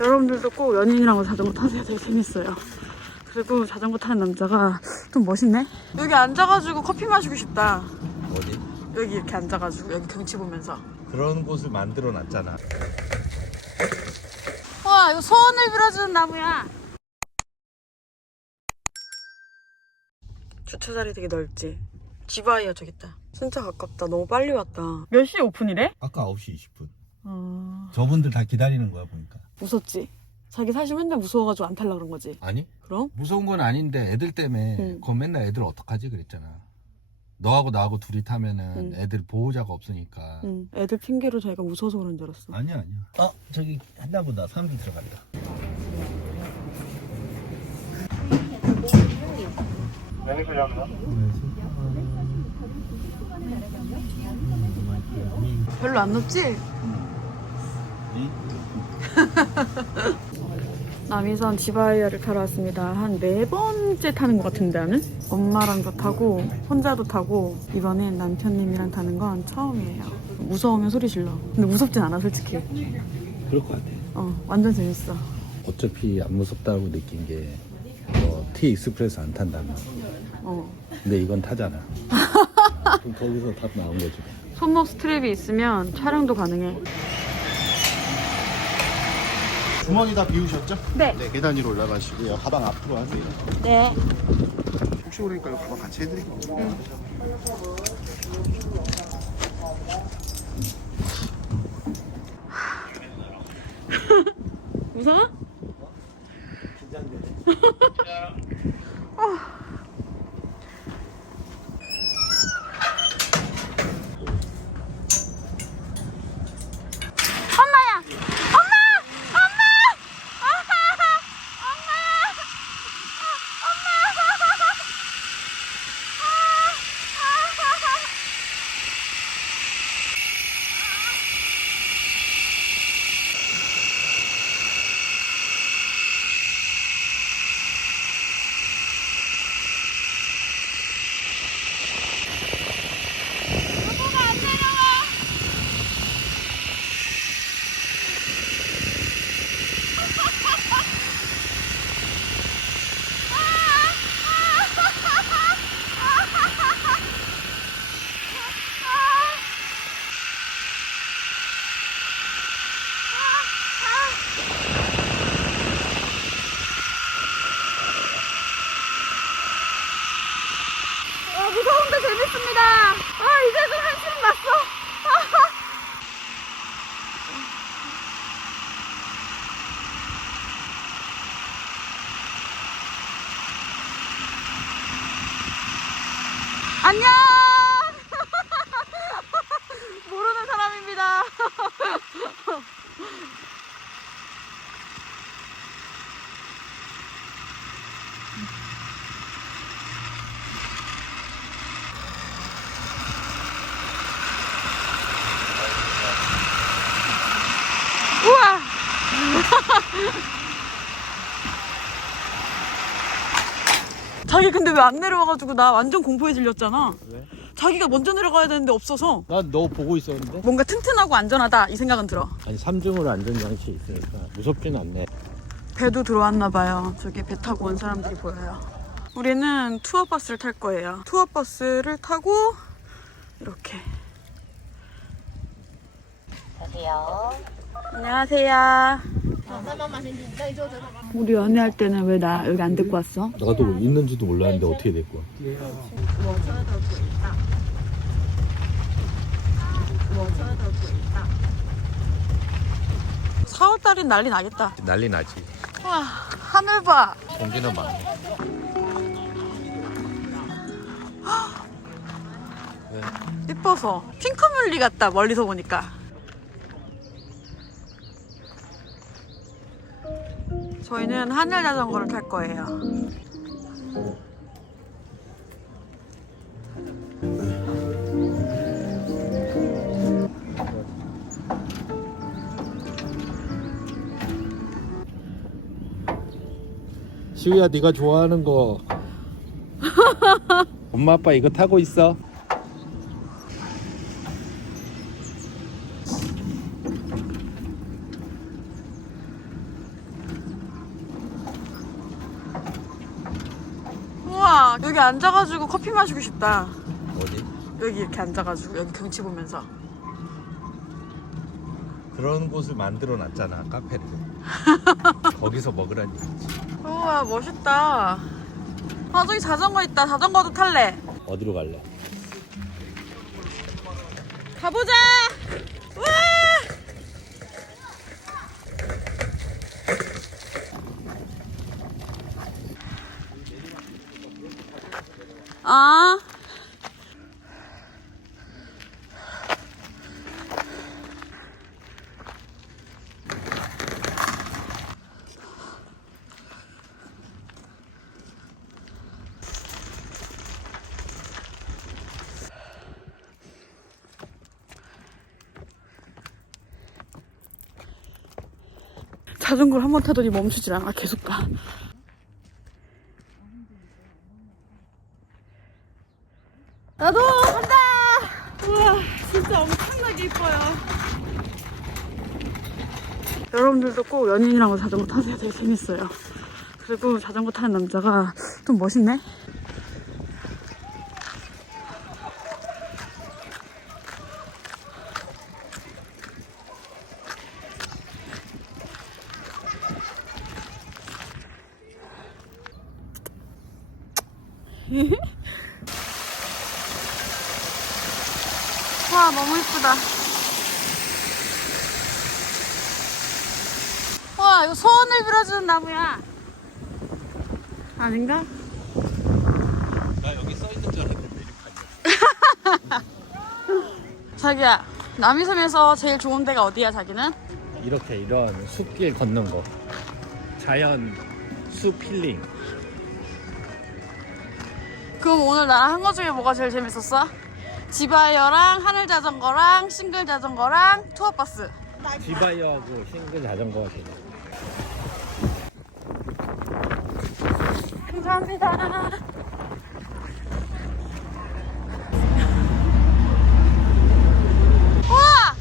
여러분들도 꼭 연인이랑 자전거 타세요. 되게 재밌어요. 그리고 자전거 타는 남자가 좀 멋있네. 여기 앉아가지고 커피 마시고 싶다. 어디? 여기 이렇게 앉아가지고 여기 경치 보면서. 그런 곳을 만들어 놨잖아. 와 이거 소원을 빌어주는 나무야. 주차 자리 되게 넓지. 지바이어 저기 있다. 진짜 가깝다. 너무 빨리 왔다. 몇 시에 오픈이래? 아까 9시 20분. 어... 저분들 다 기다리는 거야 보니까. 무섭지? 자기 사실 맨날 무서워가지고 안 탈라 그런 거지. 아니? 그럼? 무서운 건 아닌데 애들 때문에 응. 그건 맨날 애들 어떡하지 그랬잖아. 너하고 나하고 둘이 타면은 응. 애들 보호자가 없으니까. 응. 애들 핑계로 자기가 무서워서 그런 줄 알았어. 아니야 아니야. 어 저기 한나보다 사람들 들어간다. 별로 안 높지? 남이선 지바이어를 타러 왔습니다. 한 네 번째 타는 것 같은데 나는? 엄마랑도 타고 혼자도 타고 이번엔 남편님이랑 타는 건 처음이에요. 무서우면 소리 질러. 근데 무섭진 않아 솔직히. 그럴 것 같아. 어 완전 재밌어. 어차피 안 무섭다고 느낀 게 뭐, T 익스프레스 안 탄다면. 어. 근데 이건 타잖아. 그럼 거기서 답 나온 거지. 손목 스트랩이 있으면 촬영도 가능해. 주머니 다 비우셨죠? 네. 네, 계단 위로 올라가시고요. 가방 앞으로 하세요. 네. 혹시 모르니까 이거 가방 같이 해드릴게요. 무서워? 엄마야! 엄마! 엄마! 아, 무서운데 재밌습니다. 아, 이제 좀 한숨 났어. 안녕! 모르는 사람입니다. 우와! 자기 근데 왜 안 내려와가지고 나 완전 공포에 질렸잖아. 왜? 자기가 먼저 내려가야 되는데 없어서 난 너 보고 있었는데? 뭔가 튼튼하고 안전하다 이 생각은 들어. 아니 3중으로 안전장치 있으니까 무섭진 않네. 배도 들어왔나 봐요. 저기 배 타고 온 사람들이 보여요. 우리는 투어 버스를 탈 거예요. 투어 버스를 타고 이렇게. 안녕하세요. 우리 연애할 때는 왜 나 여기 안 데리고 왔어? 나도 있는지도 몰랐는데 어떻게 됐고. 4월달엔 난리 나겠다. 난리 나지. 와 하늘 봐. 공기는 많아. 왜? 예뻐서 핑크뮬리 같다 멀리서 보니까. 저희는 하늘 자전거를 탈 거예요. 시우야 네가 좋아하는 거 엄마 아빠 이거 타고 있어 여기 앉아가지고 커피 마시고 싶다. 어디? 여기 이렇게 앉아가지고 여기 경치 보면서. 그런 곳을 만들어 놨잖아 카페를 거기서 먹으라니 우와 멋있다. 아 저기 자전거 있다. 자전거도 탈래. 어디로 갈래? 가보자. 와. 아. 자전거를 한 번 타더니 멈추질 않아. 계속 가. 나도 간다! 우와, 진짜 엄청나게 이뻐요. 여러분들도 꼭 연인이랑 자전거 타세요. 되게 재밌어요. 그리고 자전거 타는 남자가 좀 멋있네? 와, 너무 이쁘다. 와, 이거 소원을 빌어주는 나무야. 아닌가? 나 여기 써 있는 줄 알았는데 자기야, 남이섬에서 제일 좋은 데가 어디야, 자기는? 이렇게 이런 숲길 걷는 거 자연 숲 힐링 그럼 오늘 나랑 한 거 중에 뭐가 제일 재밌었어? 지바이어랑 하늘 자전거랑 싱글 자전거랑 투어버스. 디바이어하고 싱글 자전거가 되네 감사합니다. 우와!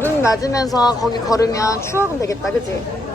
눈 맞으면서 거기 걸으면 추억은 되겠다, 그지?